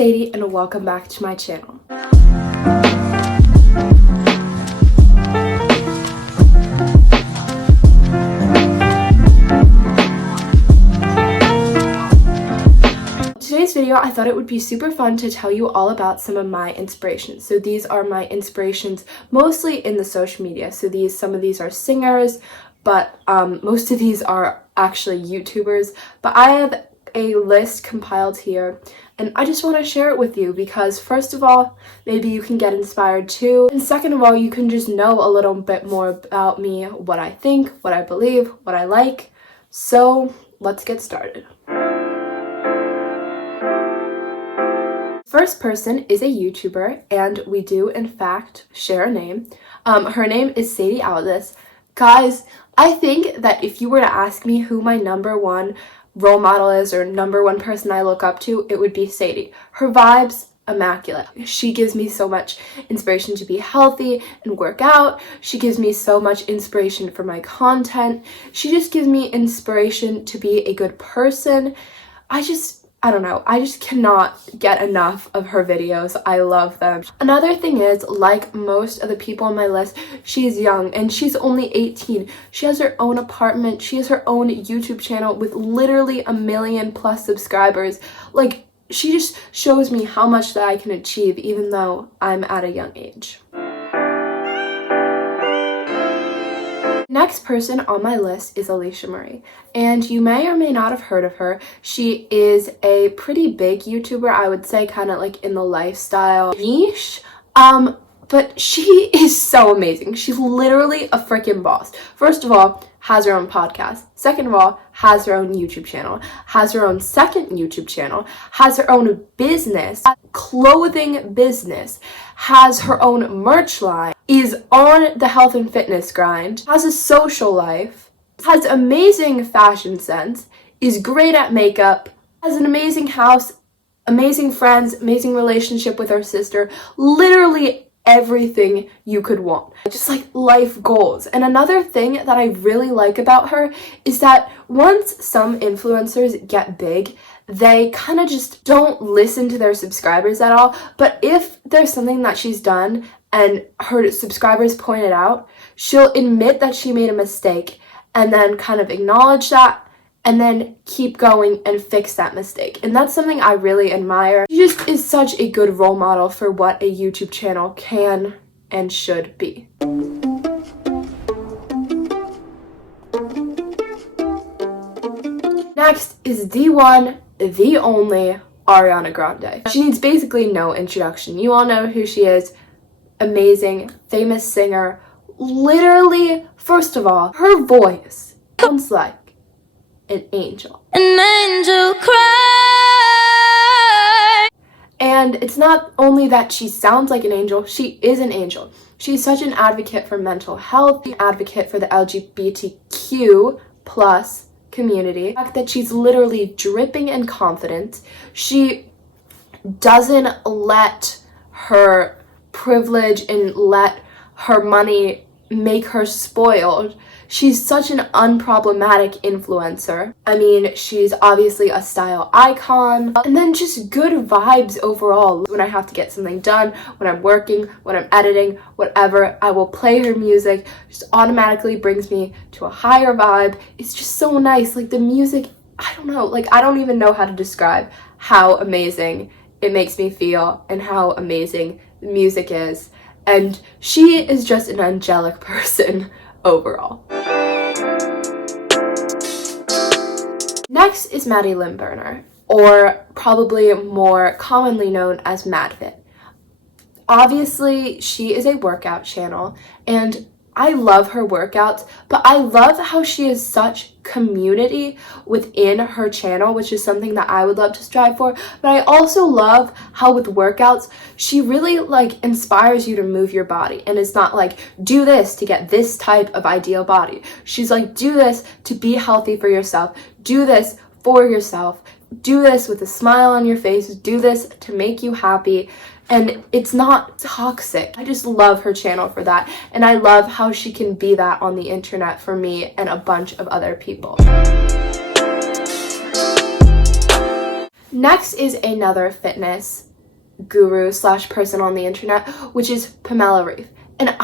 Sadie and welcome back to my channel. Today's video, I thought it would be super fun to tell you all about some of my inspirations. So these are my inspirations mostly in the social media. So some of these are singers, but most of these are actually YouTubers. But I have a list compiled here and I just want to share it with you because first of all, maybe you can get inspired too. And second of all, you can just know a little bit more about me, what I think, what I believe, what I like. So let's get started. First person is a YouTuber, and we do in fact share a name. Her name is Sadie Aldis. Guys, I think that if you were to ask me who my number one role model is or number one person I look up to, it would be Sadie. Her vibes, immaculate. She gives me so much inspiration to be healthy and work out. She gives me so much inspiration for my content. She just gives me inspiration to be a good person. I don't know, I just cannot get enough of her videos. I love them. Another thing is, like most of the people on my list, she's young and she's only 18. She has her own apartment. She has her own YouTube channel with literally 1 million+ subscribers. Like, she just shows me how much that I can achieve even though I'm at a young age. Next person on my list is Alicia Murray, and you may or may not have heard of her. She is a pretty big YouTuber, I would say, kind of like in the lifestyle niche. But she is so amazing. She's literally a freaking boss. First of all, has her own podcast. Second of all, has her own YouTube channel. Has her own second YouTube channel. Has her own business, clothing business. Has her own merch line. Is on the health and fitness grind. Has a social life. Has amazing fashion sense. Is great at makeup. Has an amazing house. Amazing friends. Amazing relationship with her sister. Literally everything you could want. Just like life goals. And another thing that I really like about her is that once some influencers get big, they kind of just don't listen to their subscribers at all. But if there's something that she's done and her subscribers point it out, she'll admit that she made a mistake and then kind of acknowledge that and then keep going and fix that mistake. And that's something I really admire. She just is such a good role model for what a YouTube channel can and should be. Next is the one, the only Ariana Grande. She needs basically no introduction. You all know who she is. Amazing, famous singer. Literally, first of all, her voice sounds like an angel. An angel cry. And it's not only that she sounds like an angel, she is an angel. She's such an advocate for mental health, an advocate for the LGBTQ+ community. The fact that she's literally dripping in confidence. She doesn't let her privilege and let her money make her spoiled. She's such an unproblematic influencer. I mean, she's obviously a style icon, and then just good vibes overall. When I have to get something done, when I'm working, when I'm editing, whatever, I will play her music. Just automatically brings me to a higher vibe. It's just so nice. Like the music, I don't know, like I don't even know how to describe how amazing it makes me feel and how amazing the music is. And she is just an angelic person overall. Next is Maddie, or probably more commonly known as MadFit. Obviously, she is a workout channel, and I love her workouts, but I love how she has such community within her channel, which is something that I would love to strive for. But I also love how with workouts, she really like inspires you to move your body. And it's not like, do this to get this type of ideal body. She's like, do this to be healthy for yourself. Do this for yourself. Do this with a smile on your face. Do this to make you happy. And it's not toxic. I just love her channel for that. And I love how she can be that on the internet for me and a bunch of other people. Next is another fitness guru slash person on the internet, which is Pamela Reef. And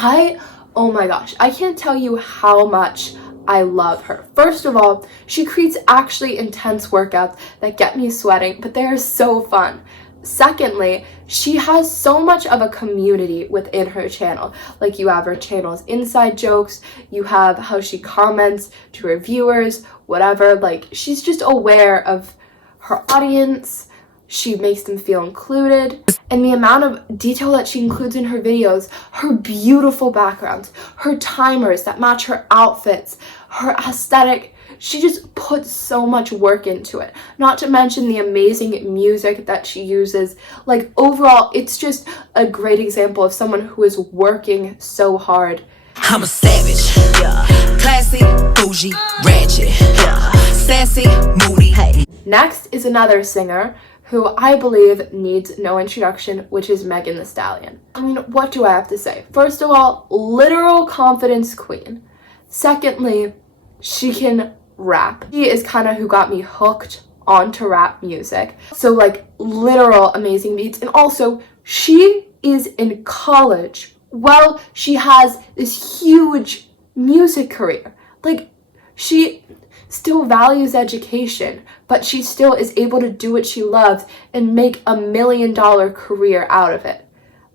oh my gosh, I can't tell you how much I love her. First of all, she creates actually intense workouts that get me sweating, but they are so fun. Secondly, she has so much of a community within her channel. Like, you have her channel's inside jokes, you have how she comments to her viewers, whatever. Like, she's just aware of her audience. She makes them feel included. And the amount of detail that she includes in her videos, her beautiful backgrounds, her timers that match her outfits, her aesthetic, she just puts so much work into it. Not to mention the amazing music that she uses. Like, overall, it's just a great example of someone who is working so hard. I'm a savage, yeah. Classy, bougie, ratchet, yeah. Sassy, moody, hey. Next is another singer who I believe needs no introduction, which is Megan Thee Stallion. I mean, what do I have to say? First of all, literal confidence queen. Secondly, she can rap. She is kind of who got me hooked onto rap music. So, like, literal amazing beats. And also, she is in college. Well, she has this huge music career. Like, she still values education, but she still is able to do what she loves and make $1 million career out of it.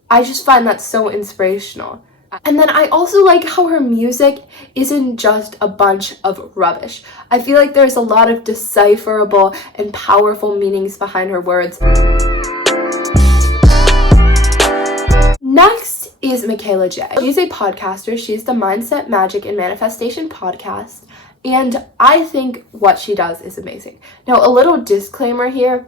I just find that so inspirational. And then I also like how her music isn't just a bunch of rubbish. I feel like there's a lot of decipherable and powerful meanings behind her words. Next is Michaela J. She's a podcaster. She's the Mindset, Magic, and Manifestation podcast. And I think what she does is amazing. Now, a little disclaimer here.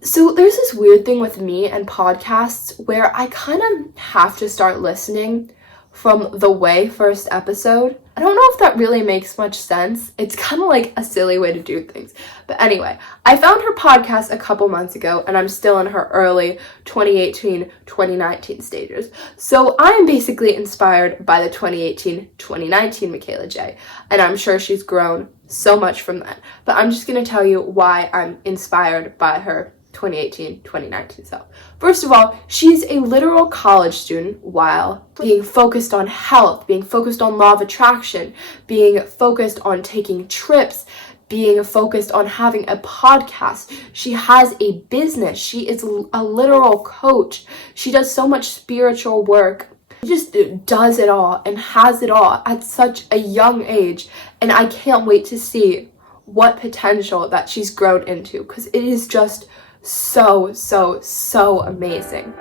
So there's this weird thing with me and podcasts where I kind of have to start listening from the first episode. I don't know if that really makes much sense. It's kind of like a silly way to do things. But anyway, I found her podcast a couple months ago, and I'm still in her early 2018-2019 stages. So I am basically inspired by the 2018-2019 Michaela J. And I'm sure she's grown so much from that. But I'm just going to tell you why I'm inspired by her 2018-2019 self. First of all, she's a literal college student while being focused on health, being focused on law of attraction, being focused on taking trips, being focused on having a podcast. She has a business. She is a literal coach. She does so much spiritual work. She just does it all and has it all at such a young age. And I can't wait to see what potential that she's grown into, because it is just so amazing.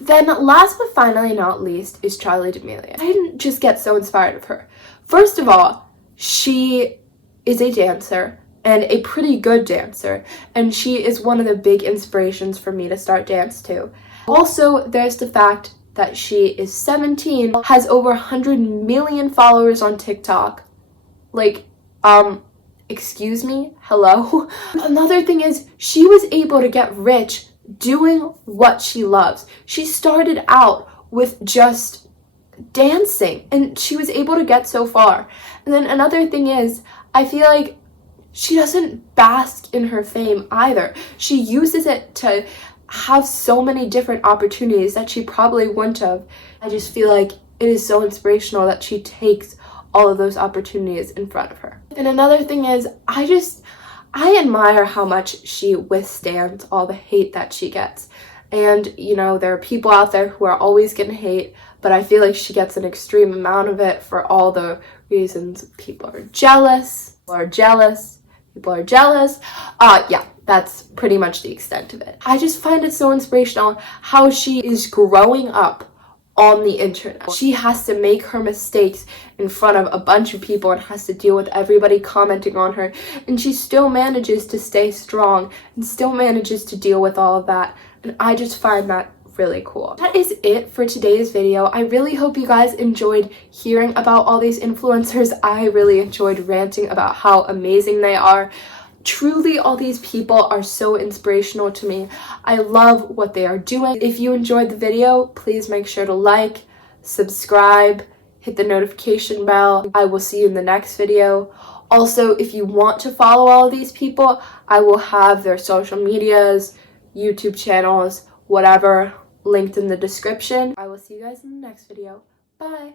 Then last but finally not least is Charli DAmelio. I didn't just get so inspired of her. First of all, she is a dancer and a pretty good dancer, and she is one of the big inspirations for me to start dance to. Also, there's the fact that she is 17, has over 100 million followers on TikTok. Like, excuse me? Hello? Another thing is, she was able to get rich doing what she loves. She started out with just dancing, and she was able to get so far. And then another thing is, I feel like she doesn't bask in her fame either. She uses it to have so many different opportunities that she probably wouldn't have. I just feel like it is so inspirational that she takes all of those opportunities in front of her. And another thing is, I admire how much she withstands all the hate that she gets. And, you know, there are people out there who are always getting hate, but I feel like she gets an extreme amount of it for all the reasons. People are jealous, yeah, that's pretty much the extent of it. I just find it so inspirational how she is growing up on the internet. She has to make her mistakes in front of a bunch of people and has to deal with everybody commenting on her, and she still manages to stay strong and still manages to deal with all of that, and I just find that really cool. That is it for today's video. I really hope you guys enjoyed hearing about all these influencers. I really enjoyed ranting about how amazing they are. Truly, all these people are so inspirational to me. I love what they are doing. If you enjoyed the video, please make sure to like, subscribe, hit the notification bell. I will see you in the next video. Also, if you want to follow all of these people, I will have their social medias, YouTube channels, whatever, linked in the description. I will see you guys in the next video. Bye!